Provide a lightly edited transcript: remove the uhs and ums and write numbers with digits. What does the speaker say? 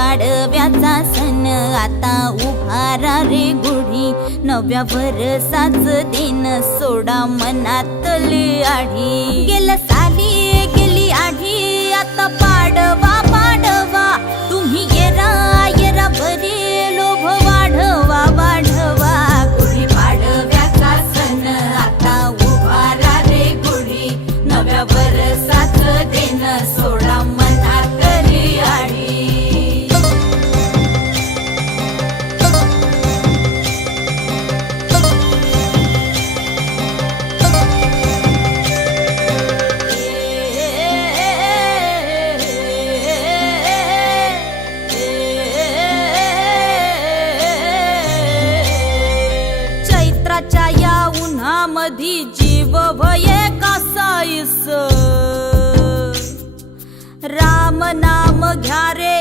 पाडव्याचा सण आता उभारा रे गुढी, नव्या वर्षाच दिन सोडा मनातली आढी। गेल्या साली गेली आढी, आता पाडवा पाडवा, तुम्ही येरा येरा बरी लोभ वाढवा वाढवा। गुढी पाडव्याचा सण आता उभारा रे गुढी, नव्या वर्षाच दिन सोडा मनातली आढी। चैत्राच्या या उन्हामधी जीव भये कासाईस, राम नाम घ्या रे